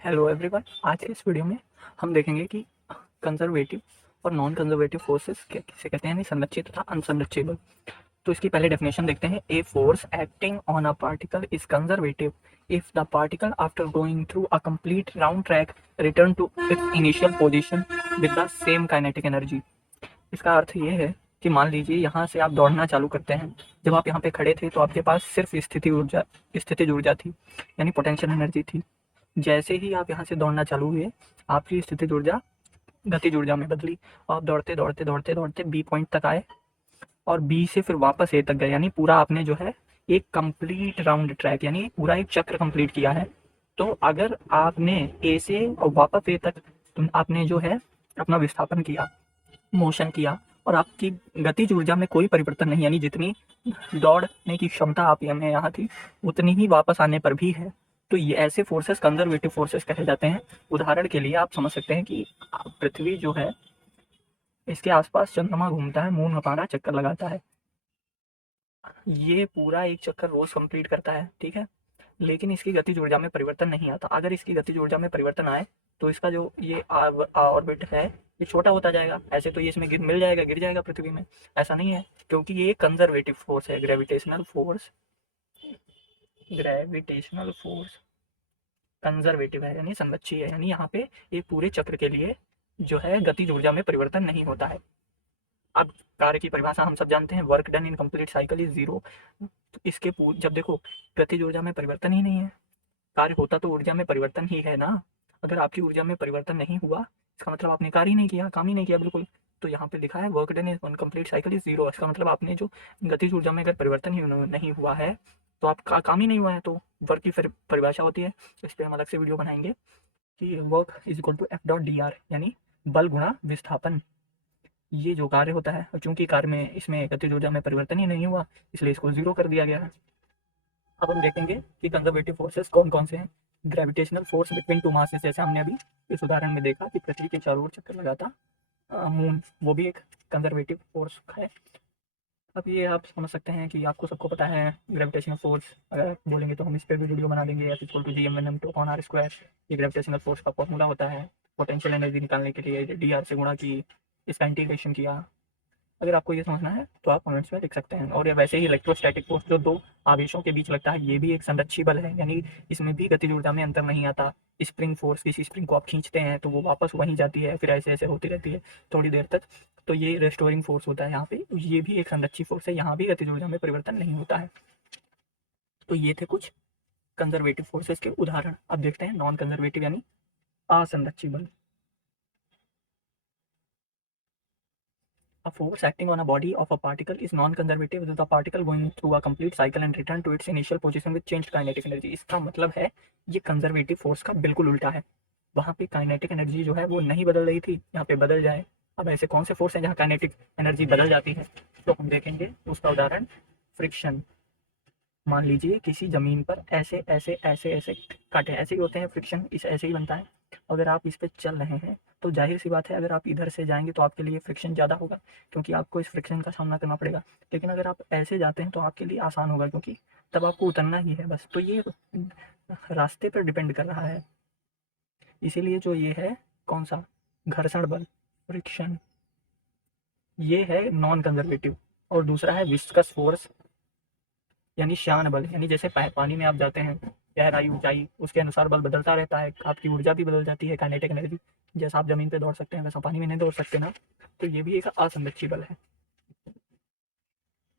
Hello everyone. आज के इस वीडियो में हम देखेंगे कि कंजर्वेटिव और नॉन कंजर्वेटिव फोर्सेस किसे कहते हैं, यानी संरक्षित तथा अनसंरक्षित। तो इसकी पहले डेफिनेशन देखते हैं। A force acting on a particle is conservative if the particle after going through a complete round track return to its initial position with the same kinetic energy. इसका अर्थ ये है कि मान लीजिए यहाँ से आप दौड़ना चालू करते हैं। जब आप यहाँ पे खड़े थे तो आपके पास सिर्फ स्थितिज ऊर्जा थी, यानी पोटेंशियल एनर्जी थी। जैसे ही आप यहाँ से दौड़ना चालू हुए, आपकी स्थितिज ऊर्जा गतिज ऊर्जा में बदली और आप दौड़ते दौड़ते दौड़ते दौड़ते बी पॉइंट तक आए और बी से फिर वापस ए तक गए, यानी पूरा आपने जो है एक कंप्लीट राउंड ट्रैक यानी पूरा एक चक्र कंप्लीट किया है। तो अगर आपने ए से और वापस ए तक आपने जो है अपना विस्थापन किया, मोशन किया, और आपकी गतिज ऊर्जा में कोई परिवर्तन नहीं, यानी जितनी दौड़ने की क्षमता आप में यहाँ थी उतनी ही वापस आने पर भी है, तो ये ऐसे फोर्सेस कंजर्वेटिव फोर्सेस कहे जाते हैं। उदाहरण के लिए आप समझ सकते हैं कि पृथ्वी जो है इसके आसपास चंद्रमा घूमता है, मून अपना चक्कर लगाता है। ये पूरा एक चक्कर रोज कंप्लीट करता है, ठीक है, लेकिन इसकी गतिज ऊर्जा में परिवर्तन नहीं आता। अगर इसकी गतिज ऊर्जा में परिवर्तन आए तो इसका जो ये ऑर्बिट है ये छोटा होता जाएगा। ऐसे तो ये इसमें मिल जाएगा, गिर जाएगा पृथ्वी में। ऐसा नहीं है, क्योंकि ये कंजर्वेटिव फोर्स है। ग्रेविटेशनल फोर्स कंजर्वेटिव है, यानी संरक्षी है, यानी यहाँ पे एक पूरे चक्र के लिए जो है गतिज ऊर्जा में परिवर्तन नहीं होता है। अब कार्य की परिभाषा हम सब जानते हैं, work done in complete cycle is zero. तो इसके जब देखो गतिज ऊर्जा में परिवर्तन ही नहीं है, कार्य होता तो ऊर्जा में परिवर्तन ही है ना। अगर आपकी ऊर्जा में परिवर्तन नहीं हुआ इसका मतलब आपने कार्य ही नहीं किया, काम ही नहीं किया बिल्कुल। तो यहाँ पे लिखा है work done in complete cycle is zero. इसका मतलब आपने जो गतिज ऊर्जा में अगर परिवर्तन ही नहीं हुआ है तो आपका काम ही नहीं हुआ है। तो वर्क की फिर परिभाषा होती है, इस पर हम अलग से वीडियो बनाएंगे कि work is equal to F dot D R, यानी बल गुणा विस्थापन। ये जो कार्य होता है, और चूंकि कार्य में इसमें गतिज ऊर्जा में परिवर्तन ही नहीं हुआ इसलिए इसको जीरो कर दिया गया है। अब हम देखेंगे कि कंजर्वेटिव फोर्सेस कौन कौन से हैं। Gravitational force between two masses, जैसे हमने अभी इस उदाहरण में देखा कि पृथ्वी के चारों ओर चक्कर लगाता मून, वो भी एक कंजर्वेटिव फोर्स है। अब ये आप समझ सकते हैं कि आपको सबको पता है ग्रेविटेशनल फोर्स, अगर आप बोलेंगे तो हम इस पर भी वीडियो बना देंगे। F equal to G M N M two upon R square, ये ग्रेविटेशनल फोर्स का फॉर्मूला होता है। पोटेंशियल एनर्जी निकालने के लिए डी आर से गुणा की, इसका इंटीग्रेशन किया। अगर आपको ये समझना है तो आप कमेंट्स में लिख सकते हैं। और ये वैसे ही इलेक्ट्रोस्टैटिक फोर्स जो दो आवेशों के बीच लगता है, ये भी एक संरक्षी बल है, यानी इसमें भी गतिज ऊर्जा में अंतर नहीं आता। स्प्रिंग फोर्स, किसी स्प्रिंग को आप खींचते हैं तो वो वापस वहीं जाती है, फिर ऐसे ऐसे होती रहती है थोड़ी देर तक। तो ये रेस्टोरिंग फोर्स होता है यहाँ पे, ये भी एक संरक्षी फोर्स है, यहाँ भी गतिज ऊर्जा में परिवर्तन नहीं होता है। तो ये थे कुछ कंजर्वेटिव फोर्सेस के उदाहरण। अब देखते हैं नॉन कंजर्वेटिव यानी असंरक्षी बल। A force acting on a body of a particle is non-conservative with the particle going through a complete cycle and return to its initial position with changed kinetic energy। इसका मतलब है ये conservative force का बिल्कुल उल्टा है। वहाँ पे काइनेटिक एनर्जी जो है वो नहीं बदल रही थी, यहाँ पे बदल जाए। अब ऐसे कौन से फोर्स हैं जहाँ काइनेटिक एनर्जी बदल जाती है, तो हम देखेंगे उसका उदाहरण फ्रिक्शन। मान लीजिए किसी जमीन पर ऐसे ऐसे ऐसे ऐसे कांटे ऐसे ही होते हैं, फ्रिक्शन इस ऐसे ही बनता है। अगर आप इस पे चल रहे हैं तो जाहिर सी बात है अगर आप इधर से जाएंगे तो आपके लिए फ्रिक्शन ज़्यादा होगा, क्योंकि आपको इस फ्रिक्शन का सामना करना पड़ेगा। लेकिन अगर आप ऐसे जाते हैं तो आपके लिए आसान होगा, क्योंकि तब आपको उतरना ही है बस। तो ये रास्ते पर डिपेंड कर रहा है। इसीलिए जो ये है कौन सा घर्षण बल, फ्रिक्शन, ये है नॉन कंजर्वेटिव। और दूसरा है विस्कस फोर्स, यानी श्यान बल, यानी जैसे पानी में आप जाते हैं, गहराई ऊंचाई उसके अनुसार बल बदलता रहता है, आपकी ऊर्जा भी बदल जाती है, काइनेटिक एनर्जी। जैसा आप जमीन पे दौड़ सकते हैं वैसा पानी में नहीं दौड़ सकते ना। तो ये भी एक असंरक्षी बल है।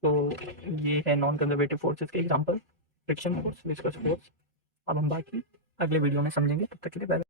तो ये है नॉन कंजर्वेटिव फोर्सेस के example, friction force, viscous force. अब हम बाकी अगले वीडियो में समझेंगे, तब तक के लिए बाय।